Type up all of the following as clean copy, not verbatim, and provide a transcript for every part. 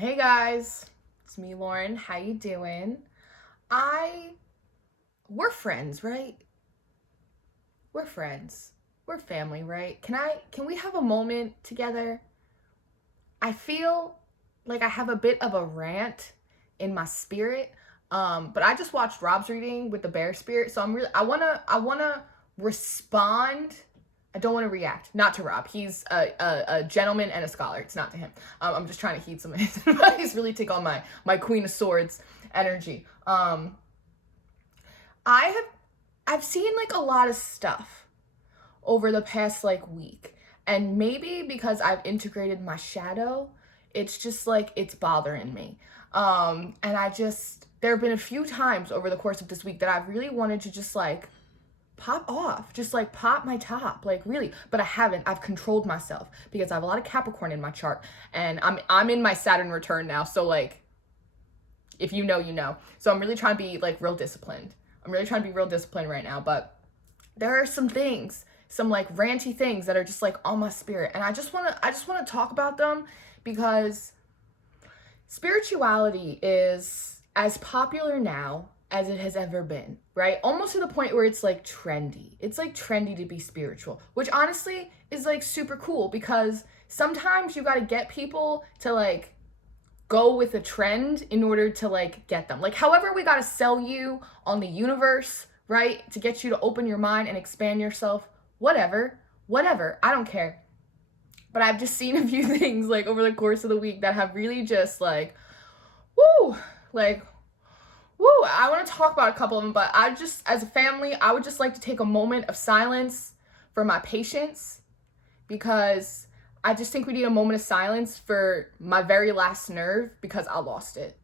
Hey guys, it's me, Lauren. How you doing? We're friends, right? We're friends. We're family, right? Can we have a moment together? I feel like I have a bit of a rant in my spirit. But I just watched Rob's reading with the bear spirit, so I wanna respond. I don't want to react. Not to Rob. He's a gentleman and a scholar. It's not to him. I'm just trying to heed some of his advice, really take on my Queen of Swords energy. I've seen like a lot of stuff over the past like week. And maybe because I've integrated my shadow, it's just like it's bothering me. And there have been a few times over the course of this week that I've really wanted to just like pop off, just like pop my top, like really, but I haven't. I've controlled myself because I have a lot of Capricorn in my chart, and I'm in my Saturn return now, so like if you know, you know. So I'm really trying to be like real disciplined. I'm really trying to be real disciplined right now, but there are some things, some like ranty things that are just like on my spirit, and I just want to talk about them because spirituality is as popular now as it has ever been, right? Almost to the point where it's like trendy. It's like trendy to be spiritual, which honestly is like super cool because sometimes you got to get people to like go with a trend in order to like get them. Like however we got to sell you on the universe, right? To get you to open your mind and expand yourself, whatever, I don't care. But I've just seen a few things like over the course of the week that have really just like, woo, like, woo, I want to talk about a couple of them, but as a family, I would just like to take a moment of silence for my patients because I just think we need a moment of silence for my very last nerve because I lost it.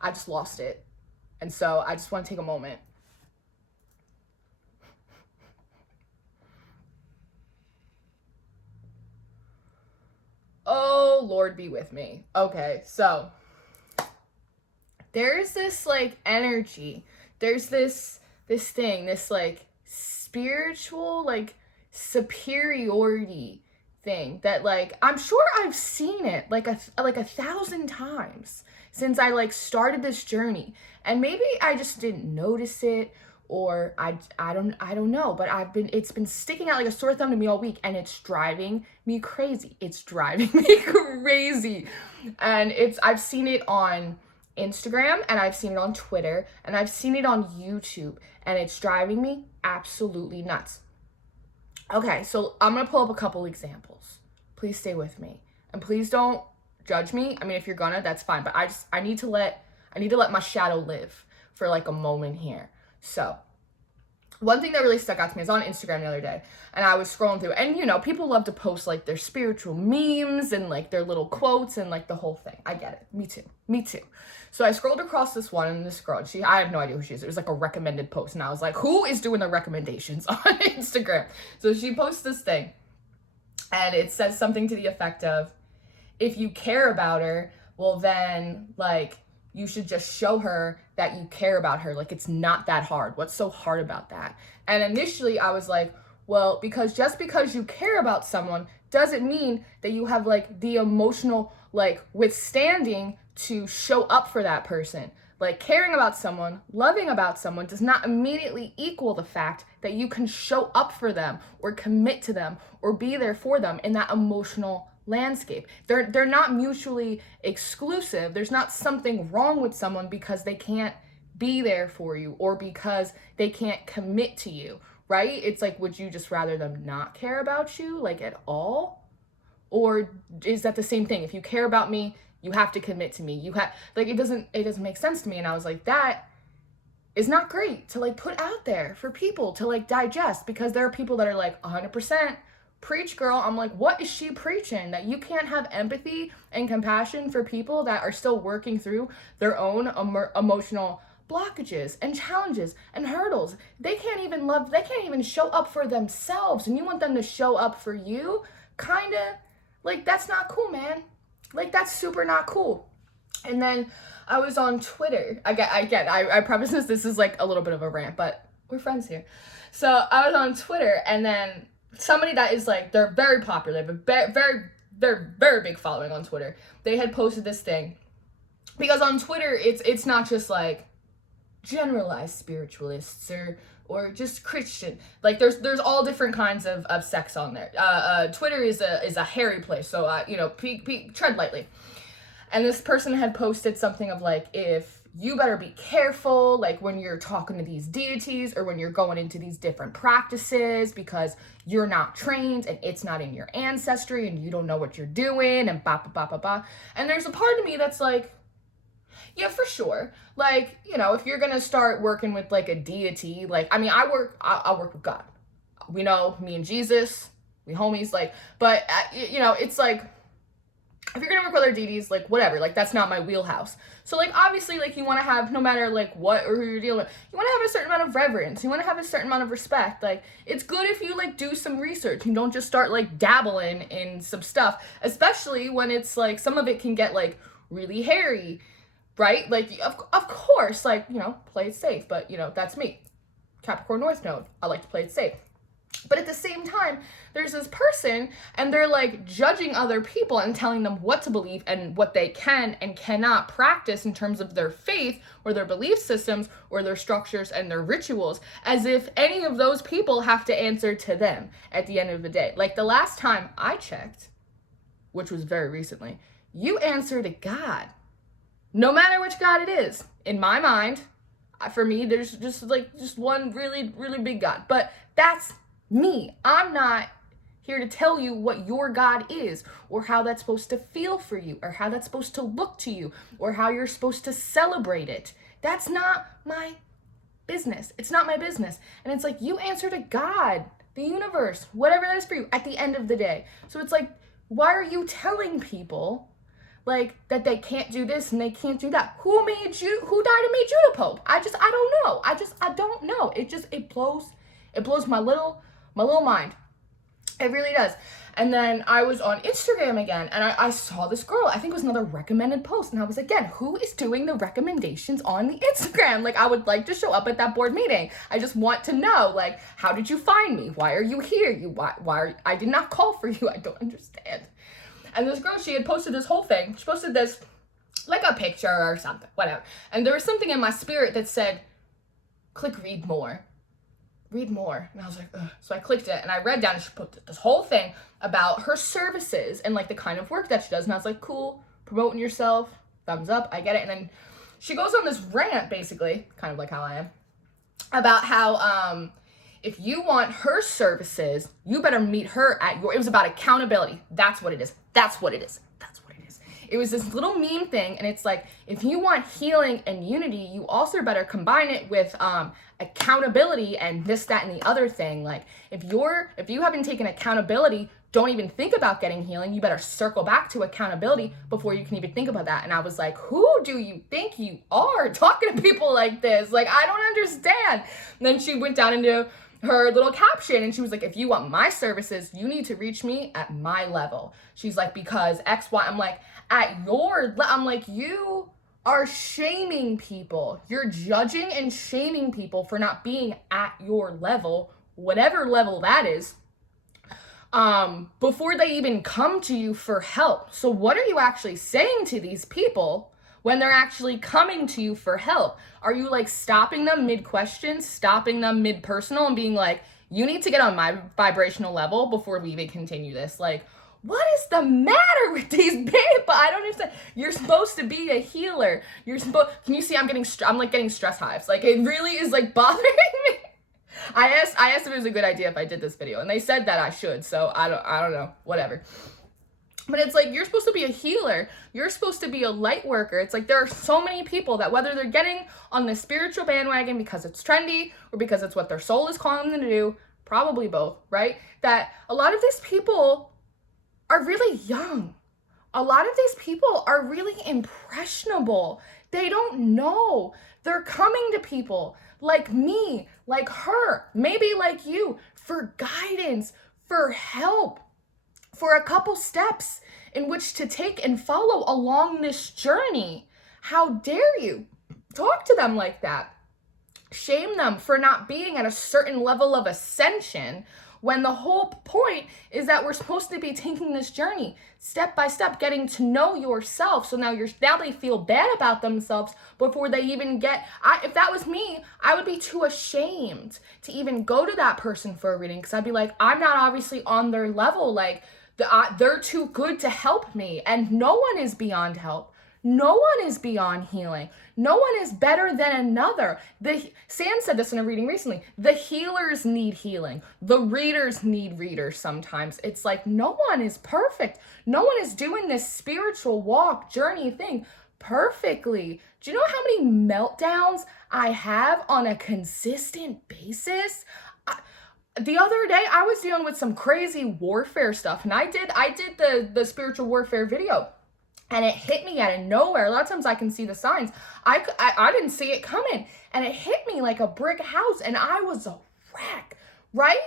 I just lost it. And so I just want to take a moment. Oh, Lord be with me. Okay, so there's this like energy. There's this thing, this like spiritual like superiority thing that like I'm sure I've seen it like a 1,000 times since I like started this journey, and maybe I just didn't notice it, or I don't know, but it's been sticking out like a sore thumb to me all week, and it's driving me crazy. It's driving me crazy. And I've seen it on Instagram, and I've seen it on Twitter, and I've seen it on YouTube, and it's driving me absolutely nuts. Okay, so I'm gonna pull up a couple examples. Please stay with me, and please don't judge me. I mean, if you're gonna, that's fine, but I need to let my shadow live for like a moment here. So one thing that really stuck out to me is on Instagram the other day, and I was scrolling through, and you know, people love to post like their spiritual memes and like their little quotes and like the whole thing. I get it. Me too. So I scrolled across this one, and this girl, I have no idea who she is. It was like a recommended post, and I was like, who is doing the recommendations on Instagram? So she posts this thing, and it says something to the effect of, if you care about her, well then like you should just show her that you care about her. Like, it's not that hard. What's so hard about that? And initially I was like, well, just because you care about someone doesn't mean that you have like the emotional like withstanding to show up for that person. Like, caring about someone, loving about someone does not immediately equal the fact that you can show up for them or commit to them or be there for them in that emotional landscape. They're not mutually exclusive. There's not something wrong with someone because they can't be there for you or because they can't commit to you, right? It's like, would you just rather them not care about you like at all? Or is that the same thing? If you care about me, you have to commit to me. You have like, it doesn't make sense to me. And I was like, that is not great to like put out there for people to like digest, because there are people that are like 100% preach, girl. I'm like, what is she preaching? That you can't have empathy and compassion for people that are still working through their own emotional blockages and challenges and hurdles. They can't even show up for themselves, and you want them to show up for you? Kinda like, that's not cool, man. Like, that's super not cool. And then I was on Twitter. I promise this is like a little bit of a rant, but we're friends here. So I was on Twitter, and then somebody that is like, they're very popular, but they're very big following on Twitter. They had posted this thing, because on Twitter, it's not just like generalized spiritualists or just Christian. Like there's all different kinds of sects on there. Twitter is a hairy place, so tread lightly. And this person had posted something of like, if you better be careful, like when you're talking to these deities or when you're going into these different practices, because you're not trained and it's not in your ancestry and you don't know what you're doing and ba ba ba ba ba. And there's a part of me that's like, yeah, for sure. Like, if you're gonna start working with like a deity, like, I mean, I work with God. We know, me and Jesus, we homies, like, but it's like, if you're gonna work with other deities, like, whatever, like, that's not my wheelhouse. So, like, obviously, like, you want to have, no matter, like, what or who you're dealing with, you want to have a certain amount of reverence. You want to have a certain amount of respect. Like, it's good if you, like, do some research and don't just start, like, dabbling in some stuff, especially when it's, like, some of it can get, like, really hairy, right? Like, of course, like, play it safe, but, that's me. Capricorn North Node, I like to play it safe. But at the same time, there's this person and they're like judging other people and telling them what to believe and what they can and cannot practice in terms of their faith or their belief systems or their structures and their rituals, as if any of those people have to answer to them at the end of the day. Like the last time I checked, which was very recently, you answer to God. No matter which God it is. In my mind, for me, there's just one really, really big God. But that's me. I'm not here to tell you what your God is or how that's supposed to feel for you or how that's supposed to look to you or how you're supposed to celebrate it. That's not my business. It's not my business. And it's like, you answer to God, the universe, whatever that is for you at the end of the day. So it's like, why are you telling people like that they can't do this and they can't do that? Who died and made you the Pope? I don't know. I don't know. It blows my little mind. It really does. And then I was on Instagram again and I saw this girl. I think it was another recommended post. And I was like, again, who is doing the recommendations on the Instagram? Like, I would like to show up at that board meeting. I just want to know, like, how did you find me? Why are you here? I did not call for you. I don't understand. And this girl, she had posted this whole thing. She posted this, like a picture or something, whatever. And there was something in my spirit that said, click read more. Read more. And I was like, ugh. So I clicked it and I read down and she put this whole thing about her services and like the kind of work that she does. And I was like, cool, promoting yourself, thumbs up, I get it. And then she goes on this rant, basically, kind of like how I am, about how if you want her services, you better meet her it was about accountability. That's what it is. It was this little meme thing, and it's like, if you want healing and unity, you also better combine it with accountability and this, that, and the other thing. Like, if you haven't taken accountability, don't even think about getting healing. You better circle back to accountability before you can even think about that. And I was like, who do you think you are talking to people like this? Like, I don't understand. And then she went down into her little caption and she was like, if you want my services, you need to reach me at my level. She's like, because X, Y. I'm like, I'm like, you are shaming people. You're judging and shaming people for not being at your level, whatever level that is, before they even come to you for help. So what are you actually saying to these people when they're actually coming to you for help? Are you like stopping them mid-question, stopping them mid-personal and being like, you need to get on my vibrational level before we even continue this? Like, what is the matter with these people? I don't understand. You're supposed to be a healer. Can you see I'm getting stress hives. Like, it really is like bothering me. I asked if it was a good idea if I did this video, and they said that I should, so I don't know, whatever. But it's like, you're supposed to be a healer. You're supposed to be a light worker. It's like, there are so many people that whether they're getting on the spiritual bandwagon because it's trendy or because it's what their soul is calling them to do, probably both, right? That a lot of these people are really young. A lot of these people are really impressionable. They don't know. They're coming to people like me, like her, maybe like you, for guidance, for help, for a couple steps in which to take and follow along this journey. How dare you talk to them like that? Shame them for not being at a certain level of ascension when the whole point is that we're supposed to be taking this journey step by step, getting to know yourself. So now they feel bad about themselves before they even if that was me, I would be too ashamed to even go to that person for a reading, because I'd be like, I'm not obviously on their level. Like, they're too good to help me, and no one is beyond help. No one is beyond healing. No one is better than another. Sam said this in a reading recently. The healers need healing. The readers need readers sometimes. It's like, no one is perfect. No one is doing this spiritual walk, journey thing perfectly. Do you know how many meltdowns I have on a consistent basis? The other day, I was dealing with some crazy warfare stuff, and I did the spiritual warfare video, and it hit me out of nowhere. A lot of times I can see the signs. I didn't see it coming, and it hit me like a brick house, and I was a wreck, right?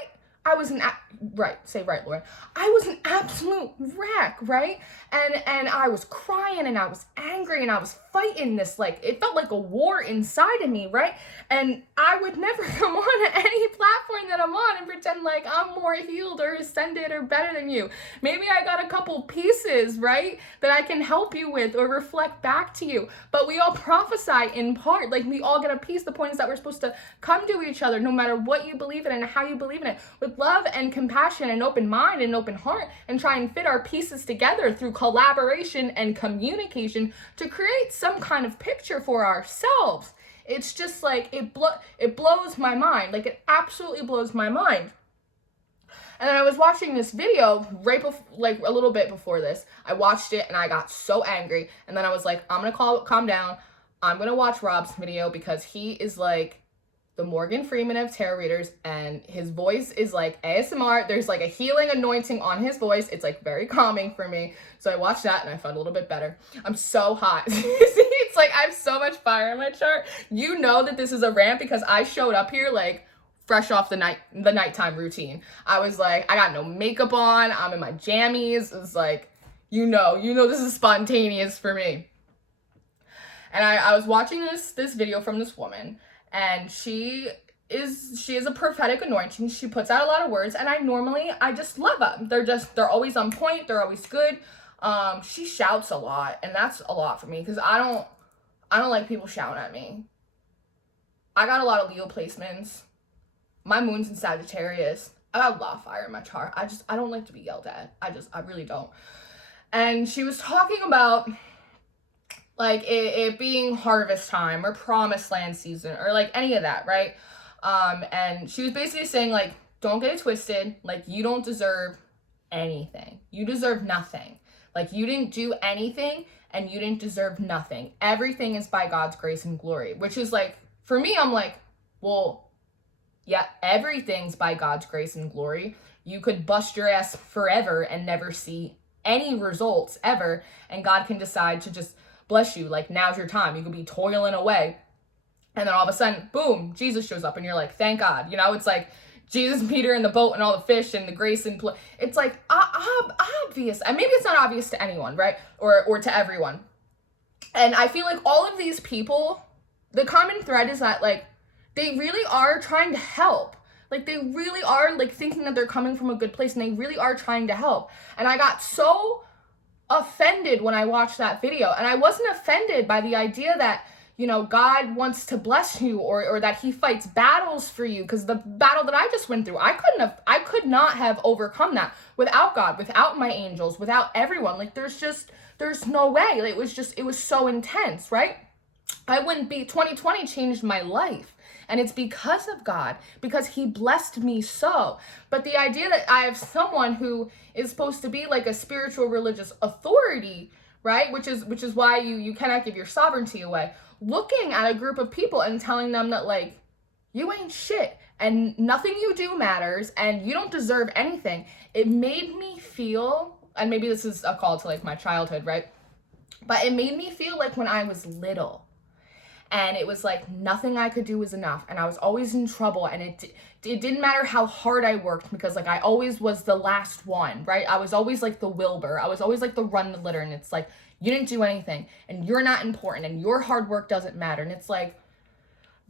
I was right, Lauren. I was an absolute wreck, right? And I was crying, and I was angry, and I was fighting this, like, it felt like a war inside of me, right? And I would never come on any platform that I'm on and pretend like I'm more healed or ascended or better than you. Maybe I got a couple pieces, right, that I can help you with or reflect back to you. But we all prophesy in part. Like, we all get a piece. The point is that we're supposed to come to each other, no matter what you believe in and how you believe in it, with love and compassion and open mind and open heart, and try and fit our pieces together through collaboration and communication to create some kind of picture for ourselves. It's just like, it blows my mind. Like, it absolutely blows my mind. And then I was watching this video right before, like a little bit before this. I watched it and I got so angry. And then I was like, I'm gonna calm down. I'm gonna watch Rob's video, because he is like the Morgan Freeman of tarot readers, and his voice is like ASMR. There's like a healing anointing on his voice. It's like very calming for me. So I watched that and I felt a little bit better. I'm so hot. It's like I have so much fire in my chart. You know that this is a rant because I showed up here like fresh off the nighttime routine. I was like, I got no makeup on. I'm in my jammies. It's like, you know this is spontaneous for me. And I was watching this video from this woman, and she is a prophetic anointing. She puts out a lot of words, and I just love them. They're always on point. They're always good. She shouts a lot, and that's a lot for me, because I don't like people shouting at me. I got a lot of Leo placements. My moon's in Sagittarius. I got a lot of fire in my chart. I don't like to be yelled at. I really don't. And she was talking about like it being harvest time or promised land season or like any of that, right? And she was basically saying, like, don't get it twisted. Like, you don't deserve anything. You deserve nothing. Like, you didn't do anything and you didn't deserve nothing. Everything is by God's grace and glory, which is like, for me, I'm like, well, yeah, everything's by God's grace and glory. You could bust your ass forever and never see any results ever, and God can decide to just bless you. Like, now's your time. You could be toiling away, and then all of a sudden, boom, Jesus shows up, and you're like, thank God. You know, it's like Jesus and Peter in the boat and all the fish and the grace and it's like obvious. And maybe it's not obvious to anyone, right? Or to everyone. And I feel like all of these people, the common thread is that, like, they really are trying to help. Like, they really are, like, thinking that they're coming from a good place, and they really are trying to help. And I got so offended when I watched that video. And I wasn't offended by the idea that, you know, God wants to bless you or that he fights battles for you. Because the battle that I just went through, I could not have overcome that without God, without my angels, without everyone. Like, there's no way. Like, it was so intense, right? 2020 changed my life. And it's because of God, because he blessed me so. But the idea that I have someone who is supposed to be like a spiritual religious authority, right? Which is why you cannot give your sovereignty away. Looking at a group of people and telling them that, like, you ain't shit and nothing you do matters and you don't deserve anything. It made me feel, and maybe this is a call to like my childhood, right? But it made me feel like when I was little. And it was like nothing I could do was enough. And I was always in trouble. And it didn't matter how hard I worked, because like I always was the last one, right? I was always like the Wilbur. I was always like the run the litter. And it's like, you didn't do anything and you're not important and your hard work doesn't matter. And it's like,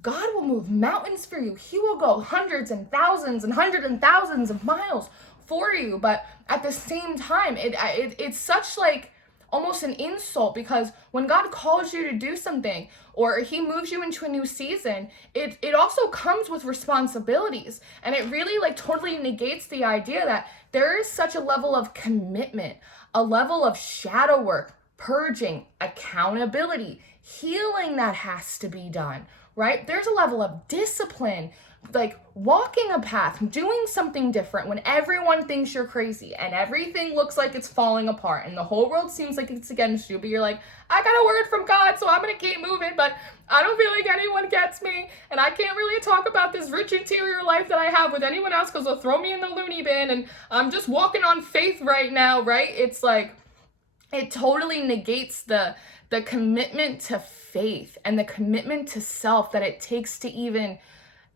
God will move mountains for you. He will go hundreds and thousands of miles for you. But at the same time, it's such like almost an insult, because when God calls you to do something or he moves you into a new season, it also comes with responsibilities. And it really like totally negates the idea that there is such a level of commitment, a level of shadow work, purging, accountability, healing that has to be done, right? There's a level of discipline, like walking a path, doing something different when everyone thinks you're crazy and everything looks like it's falling apart and the whole world seems like it's against you, but you're like, I got a word from God, so I'm gonna keep moving, but I don't feel like anyone gets me, and I can't really talk about this rich interior life that I have with anyone else because they'll throw me in the loony bin, and I'm just walking on faith right now, right? It's like, it totally negates the commitment to faith and the commitment to self that it takes to even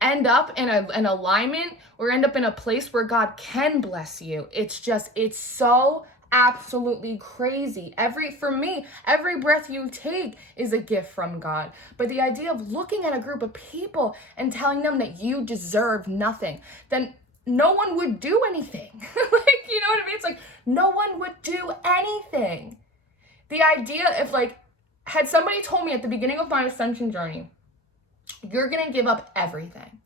end up in an alignment or end up in a place where God can bless you. It's so absolutely crazy. For me, every breath you take is a gift from God. But the idea of looking at a group of people and telling them that you deserve nothing, then no one would do anything. Like, you know what I mean? It's like, no one would do anything. The idea of like, had somebody told me at the beginning of my ascension journey, you're going to give up everything.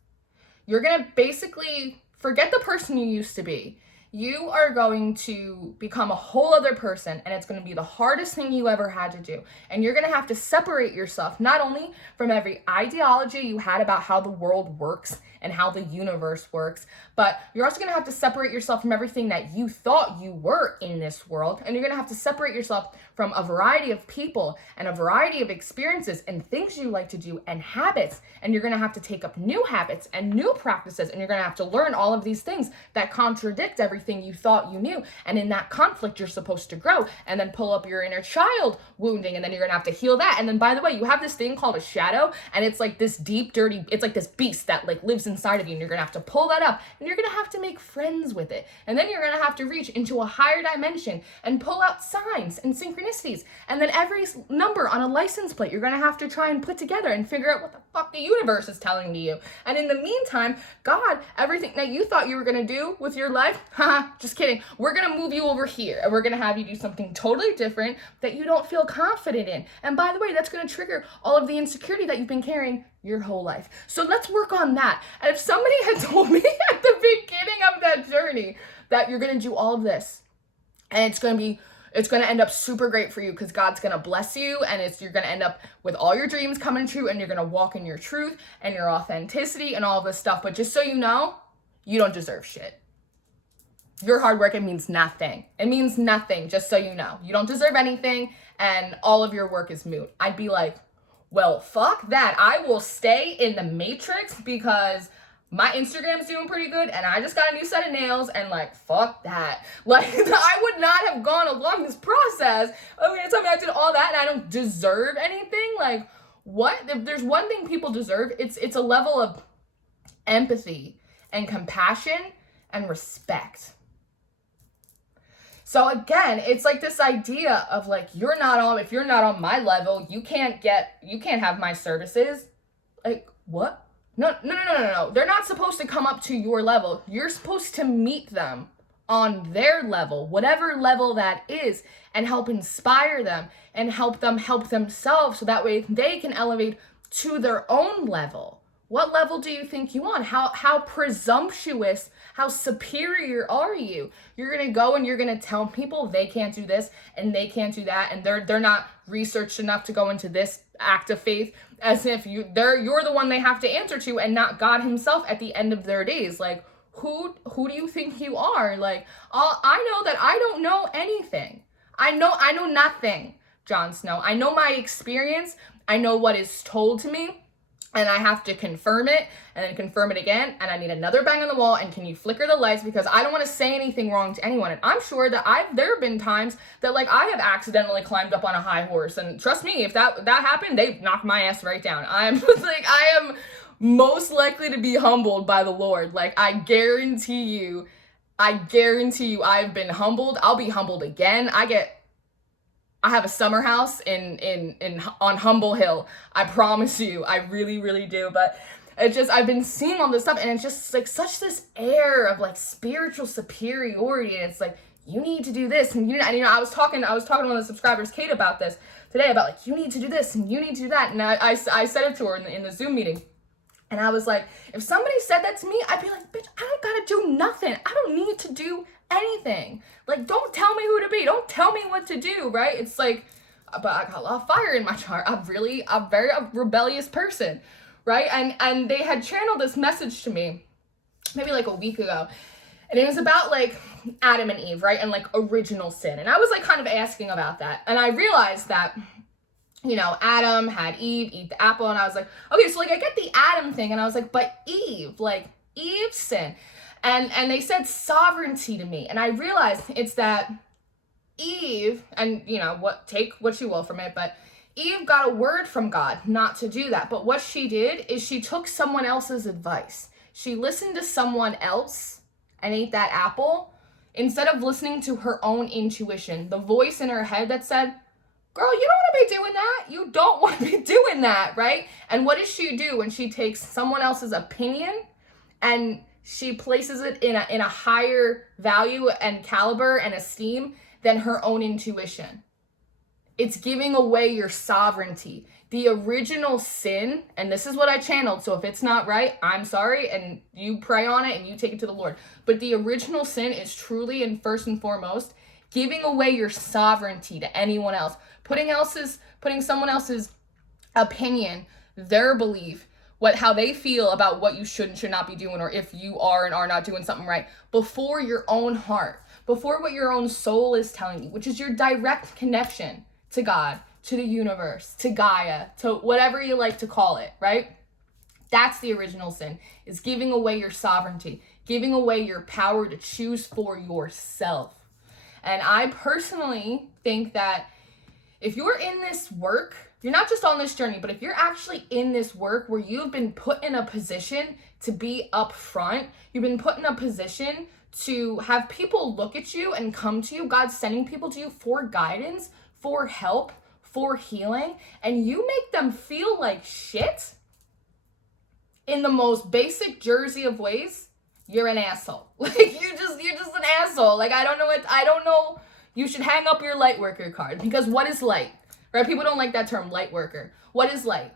You're going to basically forget the person you used to be. You are going to become a whole other person, and it's going to be the hardest thing you ever had to do. And you're going to have to separate yourself not only from every ideology you had about how the world works and how the universe works, but you're also going to have to separate yourself from everything that you thought you were in this world. And you're going to have to separate yourself from a variety of people and a variety of experiences and things you like to do and habits. And you're going to have to take up new habits and new practices. And you're going to have to learn all of these things that contradict everything you thought you knew. And in that conflict, you're supposed to grow and then pull up your inner child wounding. And then you're going to have to heal that. And then, by the way, you have this thing called a shadow. And it's like this deep, dirty, it's like this beast that like lives inside of you. And you're going to have to pull that up. And you're going to have to make friends with it. And then you're going to have to reach into a higher dimension and pull out signs and synchronicities. And then every number on a license plate, you're going to have to try and put together and figure out what the fuck the universe is telling to you. And in the meantime, God, everything that you thought you were going to do with your life, haha, just kidding. We're going to move you over here and we're going to have you do something totally different that you don't feel confident in. And by the way, that's going to trigger all of the insecurity that you've been carrying your whole life. So let's work on that. And if somebody had told me at the beginning of that journey that you're going to do all of this and it's going to end up super great for you because God's going to bless you, and you're going to end up with all your dreams coming true, and you're going to walk in your truth and your authenticity and all of this stuff. But just so you know, you don't deserve shit. Your hard work, it means nothing. It means nothing, just so you know. You don't deserve anything, and all of your work is moot. I'd be like, well, fuck that. I will stay in the matrix because my Instagram's doing pretty good and I just got a new set of nails, and like, fuck that. Like, I would not have gone along this process. Okay, tell me I did all that and I don't deserve anything. Like, what? If there's one thing people deserve, it's a level of empathy and compassion and respect. So again, it's like this idea of like, if you're not on my level, you can't have my services. Like, what? No. They're not supposed to come up to your level. You're supposed to meet them on their level, whatever level that is, and help inspire them and help them help themselves so that way they can elevate to their own level. What level do you think you on? How presumptuous, how superior are you? You're going to go and you're going to tell people they can't do this and they can't do that, and they're not researched enough to go into this act of faith, as if you're the one they have to answer to and not God himself at the end of their days. Like, who do you think you are? Like, I know that I don't know anything. I know nothing, Jon Snow. I know my experience. I know what is told to me. And I have to confirm it and then confirm it again. And I need another bang on the wall. And can you flicker the lights? Because I don't want to say anything wrong to anyone. And I'm sure that there have been times that like I have accidentally climbed up on a high horse. And trust me, if that happened, they knocked my ass right down. I am most likely to be humbled by the Lord. Like, I guarantee you I've been humbled. I'll be humbled again. I have a summer house in on Humble Hill. I promise you, I really, really do. But it's just, I've been seeing all this stuff, and it's just like such this air of like spiritual superiority, and it's like, you need to do this, and I was talking to one of the subscribers, Kate, about this today, about like, you need to do this and you need to do that, and I said it to her in the Zoom meeting, and I was like, if somebody said that to me, I'd be like, bitch, I don't gotta do nothing. I don't need to do anything. Like, don't tell me who to be. Don't tell me what to do, right? It's like, but I got a lot of fire in my chart. I'm very rebellious person, right? And they had channeled this message to me maybe like a week ago. And it was about like Adam and Eve, right? And like original sin. And I was like kind of asking about that. And I realized that, you know, Adam had Eve eat the apple. And I was like, okay, so like I get the Adam thing. And I was like, but Eve, like Eve's sin. And they said sovereignty to me. And I realized it's that Eve, and you know, take what you will from it, but Eve got a word from God not to do that. But what she did is she took someone else's advice. She listened to someone else and ate that apple instead of listening to her own intuition, the voice in her head that said, girl, you don't want to be doing that. You don't want to be doing that, right? And what does she do when she takes someone else's opinion and she places it in a higher value and caliber and esteem than her own intuition? It's giving away your sovereignty. The original sin, and this is what I channeled, so if it's not right, I'm sorry, and you pray on it and you take it to the Lord. But the original sin is truly and first and foremost giving away your sovereignty to anyone else, putting someone else's opinion, their belief, how they feel about what you should and should not be doing, or if you are and are not doing something right, before your own heart, before what your own soul is telling you, which is your direct connection to God, to the universe, to Gaia, to whatever you like to call it, right? That's the original sin, is giving away your sovereignty, giving away your power to choose for yourself. And I personally think that if you're in this work, you're not just on this journey, but if you're actually in this work where you've been put in a position to be up front, you've been put in a position to have people look at you and come to you, God's sending people to you for guidance, for help, for healing, and you make them feel like shit in the most basic Jersey of ways, you're an asshole. Like, you're just an asshole. Like, I don't know. You should hang up your light worker card, because what is light? Right? People don't like that term, light worker. What is light?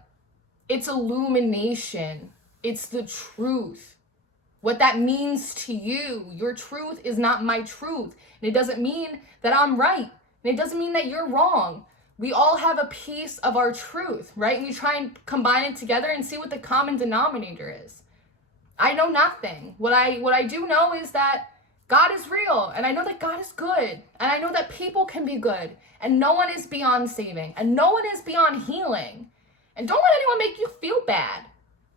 It's illumination. It's the truth. What that means to you. Your truth is not my truth. And it doesn't mean that I'm right. And it doesn't mean that you're wrong. We all have a piece of our truth, right? And you try and combine it together and see what the common denominator is. I know nothing. What I do know is that God is real, and I know that God is good, and I know that people can be good, and no one is beyond saving, and no one is beyond healing. And don't let anyone make you feel bad.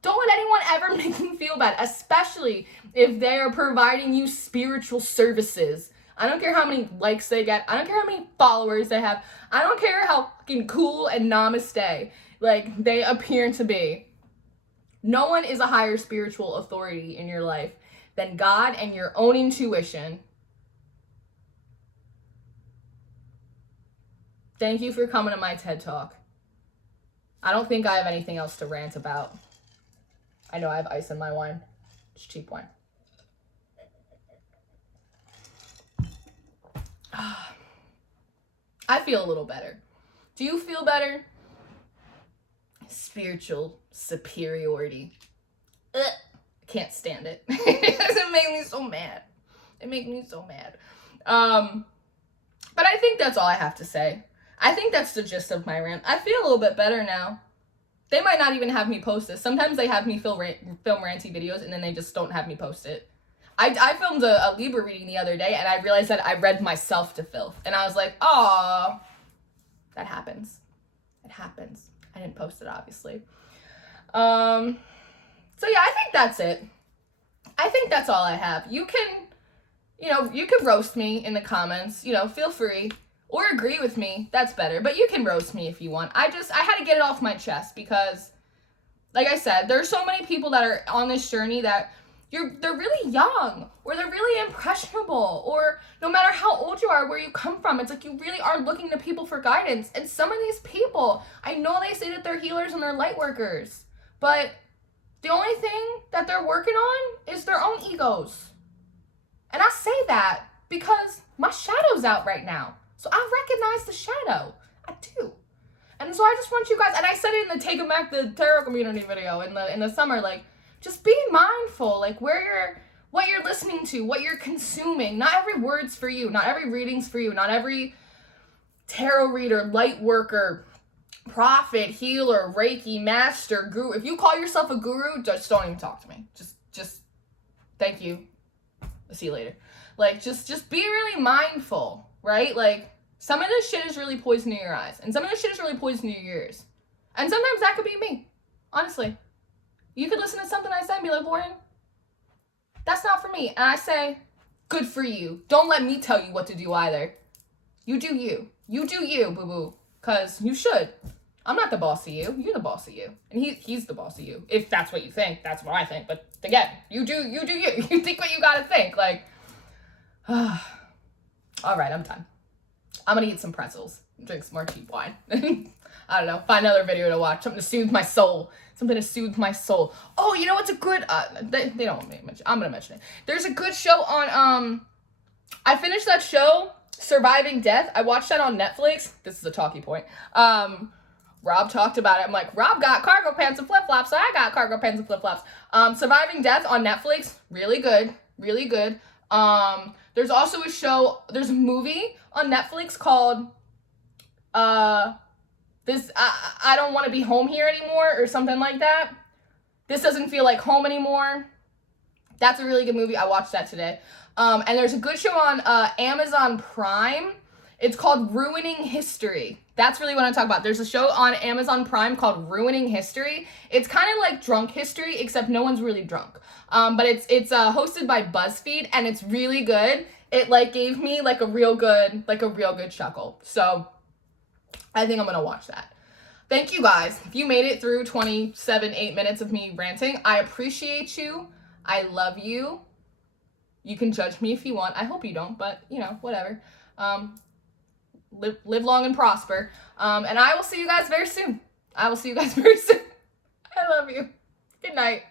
Don't let anyone ever make you feel bad, especially if they are providing you spiritual services. I don't care how many likes they get. I don't care how many followers they have. I don't care how fucking cool and namaste like they appear to be. No one is a higher spiritual authority in your life than God and your own intuition. Thank you for coming to my TED Talk. I don't think I have anything else to rant about. I know I have ice in my wine. It's cheap wine. I feel a little better. Do you feel better? Spiritual superiority. Can't stand it. It makes me so mad. It makes me so mad. But I think that's all I have to say. I think that's the gist of my rant. I feel a little bit better now. They might not even have me post this. Sometimes they have me film ranty videos and then they just don't have me post it. I filmed a Libra reading the other day and I realized that I read myself to filth. And I was like, aw, that happens. It happens. I didn't post it, obviously. So yeah, I think that's it. I think that's all I have. You can roast me in the comments, feel free, or agree with me. That's better, but you can roast me if you want. I had to get it off my chest because, like I said, there's so many people that are on this journey that they're really young, or they're really impressionable, or no matter how old you are, where you come from, it's like you really are looking to people for guidance. And some of these people, I know they say that they're healers and they're light workers, but the only thing that they're working on is their own egos. And I say that because my shadow's out right now. So I recognize the shadow. I do. And so I just want you guys, and I said it in the Take 'Em Back the Tarot community video in the summer, like, just be mindful, like, what you're listening to, what you're consuming. Not every word's for you. Not every reading's for you. Not every tarot reader, light worker, prophet, healer, Reiki, master, guru. If you call yourself a guru, just don't even talk to me. Just thank you. I'll see you later. Like, just be really mindful, right? Like, some of this shit is really poisoning your eyes. And some of this shit is really poisoning your ears. And sometimes that could be me. Honestly. You could listen to something I say and be like, Lauren, that's not for me. And I say, good for you. Don't let me tell you what to do either. You do you. You do you, boo-boo. Because you should. I'm not the boss of you. You're the boss of you. And he's the boss of you. If that's what you think, that's what I think. But again, you do you. You think what you gotta think. Like, all right, I'm done. I'm gonna eat some pretzels. Drink some more cheap wine. I don't know. Find another video to watch. Something to soothe my soul. Something to soothe my soul. Oh, you know what's a good... they don't want me to mention... I'm gonna mention it. There's a good show on... I finished that show, Surviving Death. I watched that on Netflix. This is a talkie point. Rob talked about it. I'm like, Rob got cargo pants and flip-flops, so I got cargo pants and flip-flops. Surviving Death on Netflix. Really good. Really good. There's also a show... There's a movie on Netflix called... I don't want to be home here anymore, or something like that. This doesn't feel like home anymore. That's a really good movie. I watched that today. And there's a good show on Amazon Prime. It's called Ruining History. That's really what I'm talking about. There's a show on Amazon Prime called Ruining History. It's kind of like Drunk History, except no one's really drunk. But it's hosted by BuzzFeed, and it's really good. It like gave me like a real good chuckle. So I think I'm gonna watch that. Thank you guys. If you made it through 8 minutes of me ranting, I appreciate you. I love you. You can judge me if you want. I hope you don't, but you know, whatever. Live long and prosper. And I will see you guys very soon. I love you. Good night.